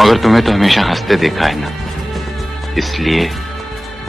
मगर तुम्हें तो हमेशा हंसते देखा है ना, इसलिए।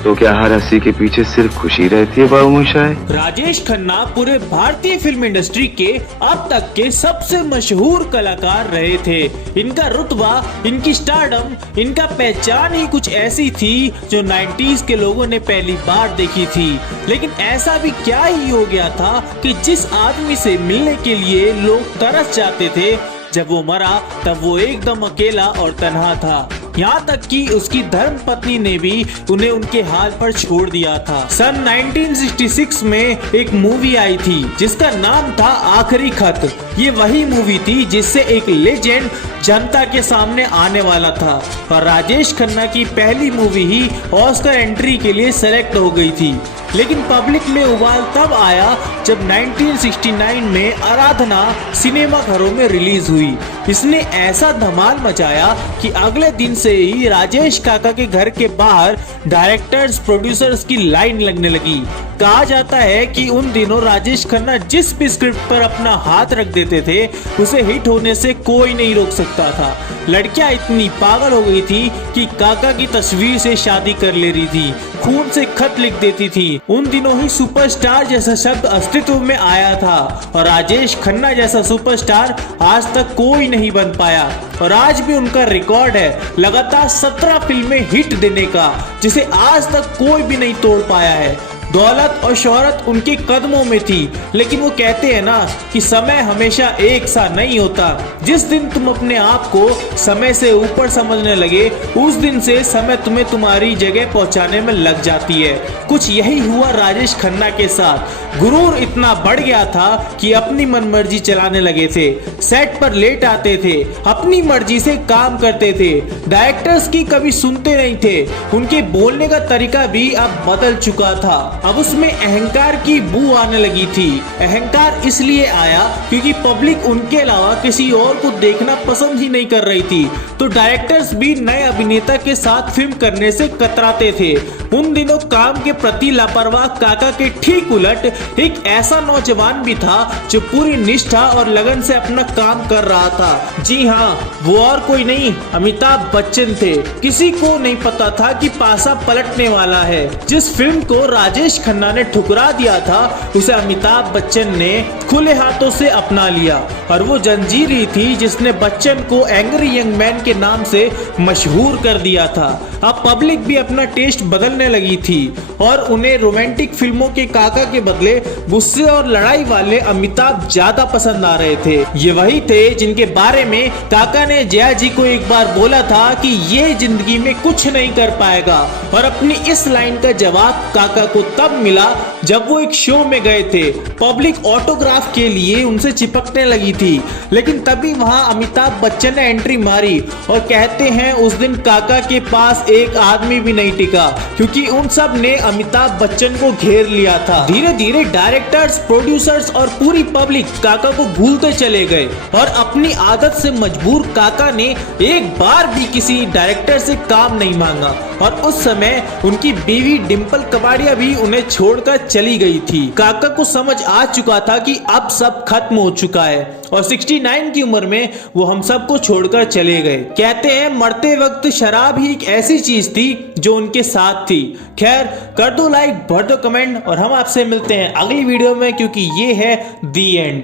तो क्या हर हंसी के पीछे सिर्फ खुशी रहती है बाबूमोशाय? राजेश खन्ना पूरे भारतीय फिल्म इंडस्ट्री के अब तक के सबसे मशहूर कलाकार रहे थे। इनका रुतबा, इनकी स्टारडम, इनका पहचान ही कुछ ऐसी थी जो 90s के लोगों ने पहली बार देखी थी। लेकिन ऐसा भी क्या ही हो गया था कि जिस आदमी से मिलने के लिए लोग तरस जाते थे, जब वो मरा तब वो एकदम अकेला और तन्हा था। यहाँ तक कि उसकी धर्म पत्नी ने भी उन्हें उनके हाल पर छोड़ दिया था। सन 1966 में एक मूवी आई थी जिसका नाम था आखिरी खत। ये वही मूवी थी जिससे एक लेजेंड जनता के सामने आने वाला था और राजेश खन्ना की पहली मूवी ही ऑस्कर एंट्री के लिए सेलेक्ट हो गई थी। लेकिन पब्लिक में उबाल तब आया जब 1969 में आराधना सिनेमा घरों में रिलीज हुई। इसने ऐसा धमाल मचाया कि अगले दिन से ही राजेश काका के घर के बाहर डायरेक्टर्स, प्रोड्यूसर्स की लाइन लगने लगी। कहा जाता है कि उन दिनों राजेश खन्ना जिस भी स्क्रिप्ट पर अपना हाथ रख देते थे उसे हिट होने से कोई नहीं रोक सकता था। लड़कियां इतनी पागल हो गई थी कि काका की तस्वीर से शादी कर ले रही थी, खून से खत लिख देती थी। उन दिनों ही सुपरस्टार जैसा शब्द अस्तित्व में आया था और राजेश खन्ना जैसा सुपरस्टार आज तक कोई नहीं बन पाया। और आज भी उनका रिकॉर्ड है लगातार 17 फिल्में हिट देने का, जिसे आज तक कोई भी नहीं तोड़ पाया है। दौलत और शोहरत उनके कदमों में थी, लेकिन वो कहते हैं ना कि समय हमेशा एक सा नहीं होता। जिस दिन तुम अपने आप को समय से ऊपर समझने लगे, उस दिन से समय तुम्हें तुम्हारी जगह पहुंचाने में लग जाती है। कुछ यही हुआ राजेश खन्ना के साथ। गुरूर इतना बढ़ गया था कि अपनी मनमर्जी चलाने लगे थे, सेट पर लेट आते थे, अपनी मर्जी से काम करते थे, डायरेक्टर्स की कभी सुनते नहीं थे। उनके बोलने का तरीका भी अब बदल चुका था। अब उसमें अहंकार की बू आने लगी थी। अहंकार इसलिए आया क्योंकि पब्लिक उनके अलावा किसी और को देखना पसंद ही नहीं कर रही थी, तो डायरेक्टर्स भी नए अभिनेता के साथ फिल्म करने से कतराते थे। उन दिनों काम के प्रति लापरवाह काका के ठीक उलट एक ऐसा नौजवान भी था जो पूरी निष्ठा और लगन से अपना काम कर रहा था। जी हाँ, वो और कोई नहीं, अमिताभ बच्चन थे। किसी को नहीं पता था कि पासा पलटने वाला है। जिस फिल्म को राजेश खन्ना ने ठुकरा दिया था, उसे अमिताभ बच्चन ने खुले हाथों से अपना लिया और वो जंजीर ही थी जिसने बच्चन को एंग्री यंग मैन के नाम से मशहूर कर दिया था। अब पब्लिक भी अपना टेस्ट बदलने लगी थी और उन्हें रोमांटिक फिल्मों के काका के बदले गुस्से और लड़ाई वाले अमिताभ ज्यादा पसंद आ रहे थे। ये वही थे जिनके बारे में काका ने जया जी को एक बार बोला था कि ये जिंदगी में कुछ नहीं कर पाएगा, और अपनी इस लाइन का जवाब काका को तब मिला जब वो एक शो में गए थे। पब्लिक ऑटोग्राफ के लिए उनसे चिपकने लगी थी, लेकिन तभी वहां अमिताभ बच्चन ने एंट्री मारी और कहते हैं उस दिन काका के पास एक आदमी भी नहीं टिका, क्योंकि उन सब ने अमिताभ बच्चन को घेर लिया था। धीरे धीरे डायरेक्टर्स, प्रोड्यूसर्स और पूरी पब्लिक काका को भूलते चले गए और अपनी आदत से मजबूर काका ने एक बार भी किसी डायरेक्टर से काम नहीं मांगा। और उस समय उनकी बीवी डिंपल कपाड़िया भी उन्हें छोड़कर चली गई थी। काका को समझ आ चुका था कि अब सब खत्म हो चुका है और 69 की उम्र में वो हम सबको छोड़कर चले गए। कहते हैं मरते वक्त शराब ही एक ऐसी चीज थी जो उनके साथ थी। खैर, कर दो लाइक, भर दो कमेंट और हम आपसे मिलते हैं अगली वीडियो में, क्योंकि ये है दी एंड।